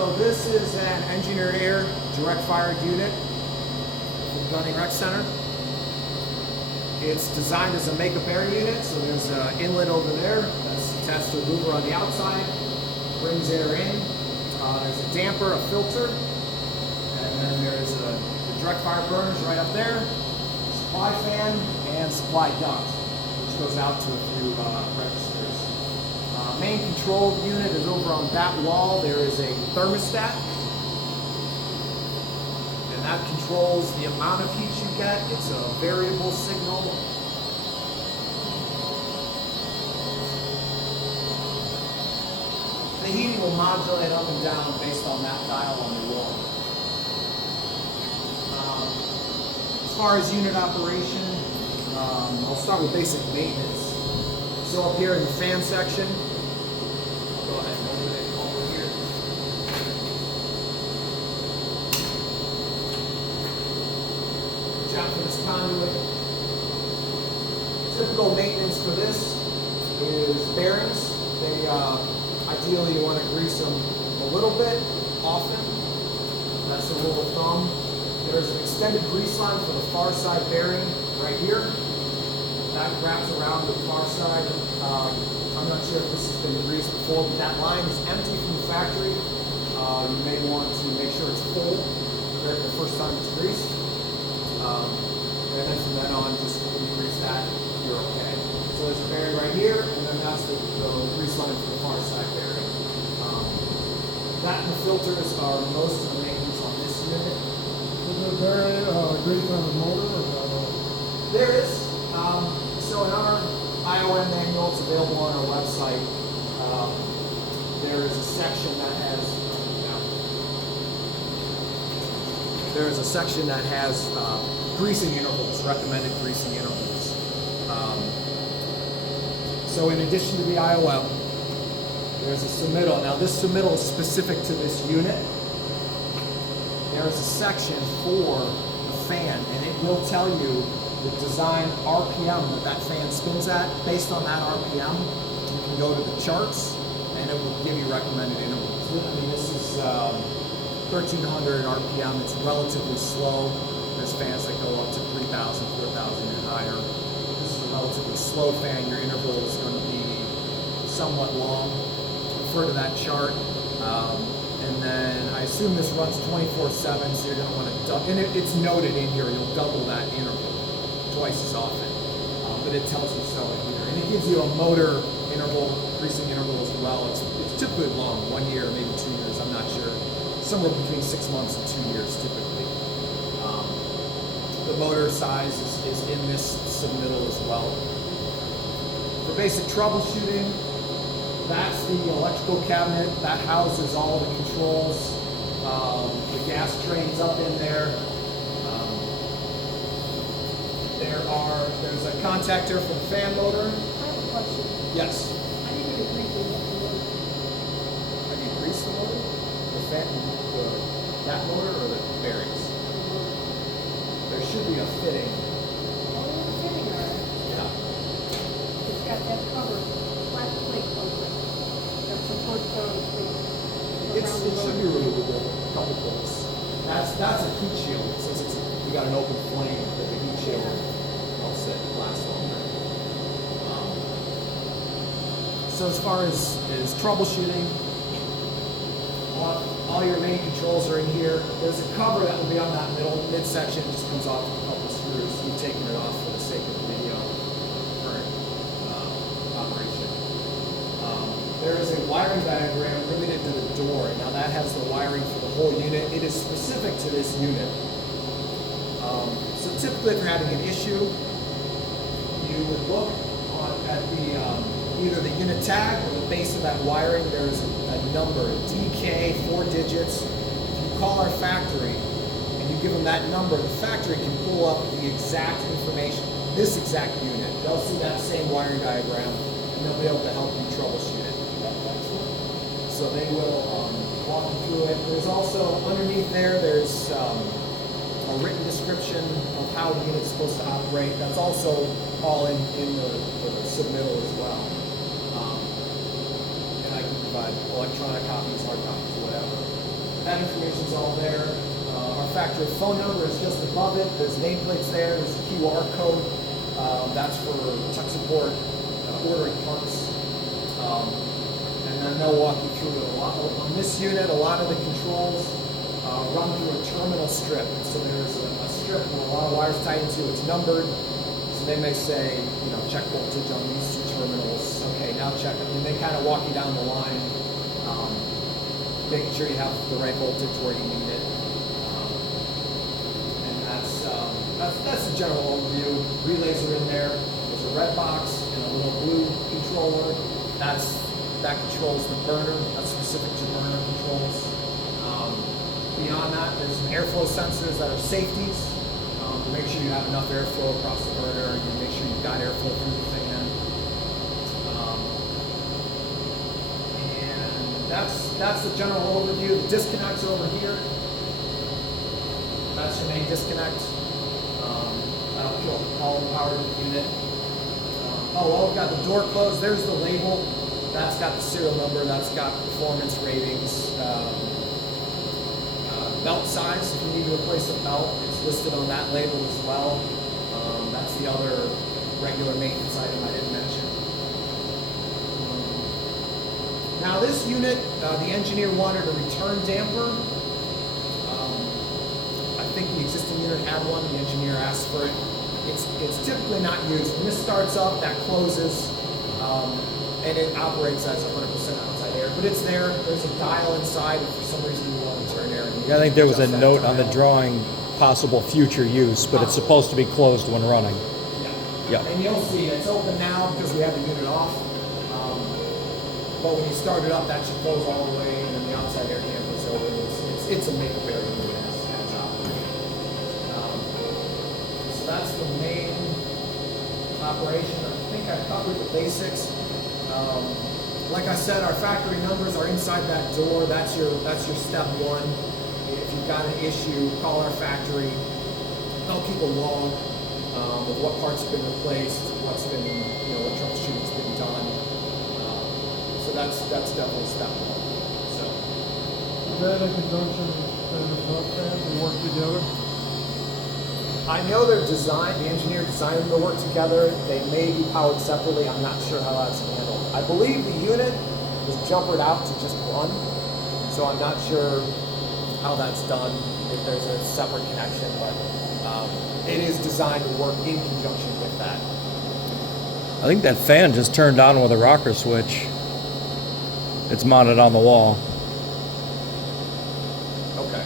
So this is an engineered air direct fired unit from Gunning Rec Center. It's designed as a makeup air unit, so there's an inlet over there that's attached to a louver on the outside, brings air in. There's a damper, a filter, and then there's the direct fire burners right up there, supply fan, and supply duct, which goes out to a few registers. Main control unit is over on that wall. There is a thermostat, and that controls the amount of heat you get. It's a variable signal. The heating will modulate up and down based on that dial on the wall. As far as unit operation, I'll start with basic maintenance. So up here in the fan section, I'll go ahead and open it over here. Watch out for this conduit. Typical maintenance for this is bearings. They ideally you want to grease them a little bit often. That's the rule of thumb. There's an extended grease line for the far side bearing right here. That wraps around the far side. I'm not sure if this has been greased before, but that line is empty from the factory. You may want to make sure it's full the first time it's greased. And then from then on, just when you grease that, you're okay. So there's a bearing right here, and then that's the grease line for the far side bearing. That and the filters are most of the maintenance on this unit. Is there grease on the motor? Or there is. So in our IOM manual, it's available on our website. There is a section that has greasing intervals, recommended greasing intervals. So in addition to the IOM, there's a submittal. Now this submittal is specific to this unit. There is a section for the fan, and it will tell you the design RPM that fan spins at. Based on that RPM, you can go to the charts, and it will give you recommended intervals. I mean, this is 1300 RPM. It's relatively slow. There's fans that go up to 3000, 4000 and higher. This is a relatively slow fan. Your interval is going to be somewhat long. Refer to that chart. And then I assume this runs 24/7, so you're going to want to double, and it's noted in here, you'll double that interval twice as often. But it tells you so in here. And it gives you a motor interval, greasing interval as well. It's typically long, 1 year, maybe 2 years, I'm not sure. Somewhere between 6 months and 2 years typically. The motor size is in this submittal as well. For basic troubleshooting, that's the electrical cabinet that houses all the controls. The gas train's up in there. There's a contactor for the fan motor. I have a question. Yes. How do you get a grease in the motor? How do you grease the motor? The fan, that motor or the bearings? There should be a fitting. Oh, there's a fitting on it. Yeah. It's got that cover, flat plate over it. That supports the plate. It should be removable. A couple bolts. That's a heat shield. Since you got an open flame, there's a heat shield. Helps it last longer. So as far as troubleshooting, all your main controls are in here. There's a cover that will be on that midsection. It just comes off with a couple of screws. We've taken it off for the sake of the video current operation. There is a wiring diagram riveted to the door. Now that has the wiring for the whole unit. It is specific to this unit. So typically if you're having an issue, you would look at the either the unit tag or the base of that wiring. There's a number, DK, 4 digits. If you call our factory and you give them that number, the factory can pull up the exact information, this exact unit. They'll see that same wiring diagram and they'll be able to help you troubleshoot it. So they will walk you through it. There's also, underneath there's a written description of how the unit's supposed to operate. That's also all in the submittal as well. And I can provide electronic copies, hard copies, whatever. that information's all there. Our factory phone number is just above it. There's nameplates there. There's a QR code. That's for tech support, ordering parts. And then they'll walk you through it. On this unit, a lot of the controls run through a terminal strip. So there's a strip where a lot of wires tie into. It's numbered. So they may say, check voltage on these two terminals. Okay, now check it. And they kind of walk you down the line, making sure you have the right voltage where you need it. And that's the general overview. Relays are in there. There's a red box and a little blue controller. That controls the burner. That's specific to burner controls. Beyond that, there's some airflow sensors that are safeties. To make sure you have enough airflow across the burner. You make sure you've got airflow through the fan. And that's the general overview. The disconnects are over here. That's your main disconnect. That'll kill all the power to the unit. We've got the door closed. There's the label. That's got the serial number. That's got performance ratings. Belt size, if you need to replace a belt, it's listed on that label as well. That's the other regular maintenance item I didn't mention. Now this unit, the engineer wanted a return damper. I think the existing unit had one. The engineer asked for it. It's typically not used. When this starts up, that closes, and it operates as 100% outside air. But it's there. There's a dial inside if for some reason you want to turn air. Yeah, I think there was a note on the drawing, possible future use, but it's supposed to be closed when running. Yeah. And you'll see it's open now because we have the unit off. But when you start it up, that should close all the way, and then the outside air damper is open. It's a make or bear unit as operated. So that's the main operation. I think I covered the basics. Like I said, our factory numbers are inside that door. That's your step one. If you've got an issue, call our factory. They'll keep a log of what parts have been replaced, what's been, what troubleshooting's been done. So that's definitely step one. So Is that in conjunction with the pump fan to work together? I know they're designed. The engineer designed them to work together. They may be powered separately. I'm not sure how that's handled. I believe the unit was jumpered out to just run, so I'm not sure how that's done, if there's a separate connection, but it is designed to work in conjunction with that. I think that fan just turned on with a rocker switch. It's mounted on the wall. Okay.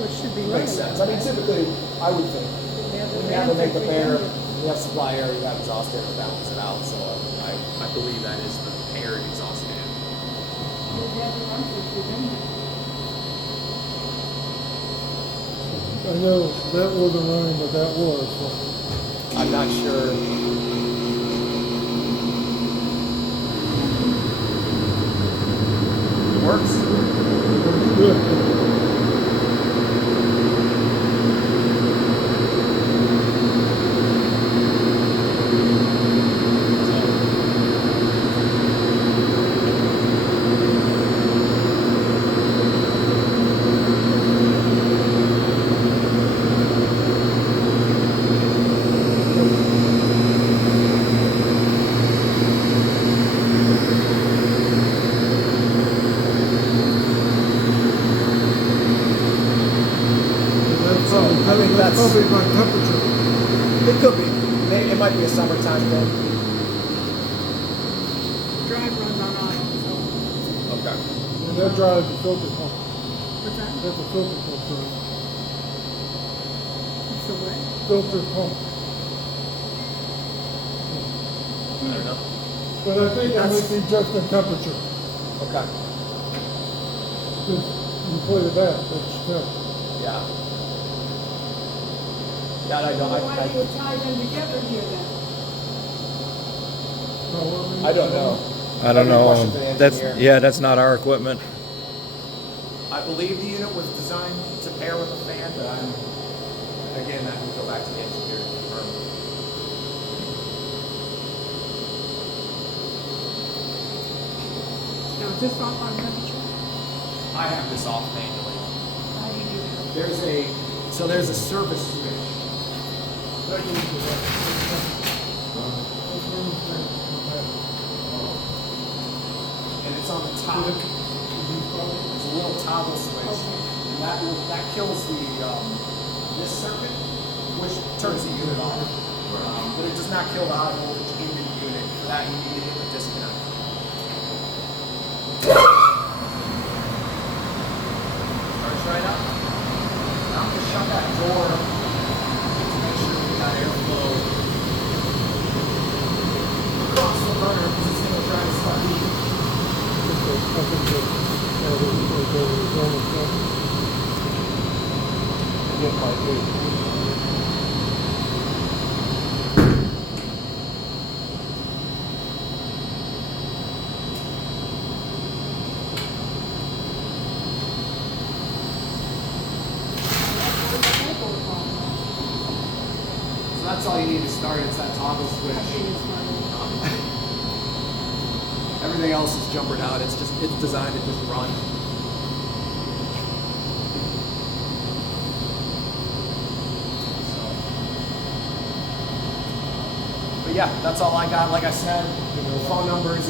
Which should be running. Makes sense. I mean, typically, I would think, when you have to make the air, you have supply air, you have exhaust air to balance it out, so I believe that is the paired exhaust fan. I know that wasn't running, but that was. So. I'm not sure. It works? Good. I think that's Probably by temperature. It could be. It might be a summertime thing. Drive runs on auto, so. Okay. And that drives the filter pump. What's that? That's a filter pump drive. It's the what? Filter pump. I don't know. But I think that might be just the temperature. Okay. Because you play the back, that's temp. Yeah. That I don't. Why do you tie them together here then? I don't know. I don't Maybe a know. question for the engineer. That's not our equipment. I believe the unit was designed to pair with a fan, but again, that can go back to the engineer to confirm. Now, is this off on temperature? I have this off manually. How do you do that? There's a service switch. That goes to that. Those rooms there, And it's on the top. okay. It's a little toggle switch. And that kills the this circuit, which turns the unit off. But it does not kill the high voltage in the unit. For that you need to hit the disconnect. Starts right up. Now I'm gonna shut that door to make sure we got airflow across the burner because it's gonna try to start heating. So that's all you need to start. It's that toggle switch. Everything else is jumpered out. It's designed to just run. So. But yeah, that's all I got. Like I said, the phone number is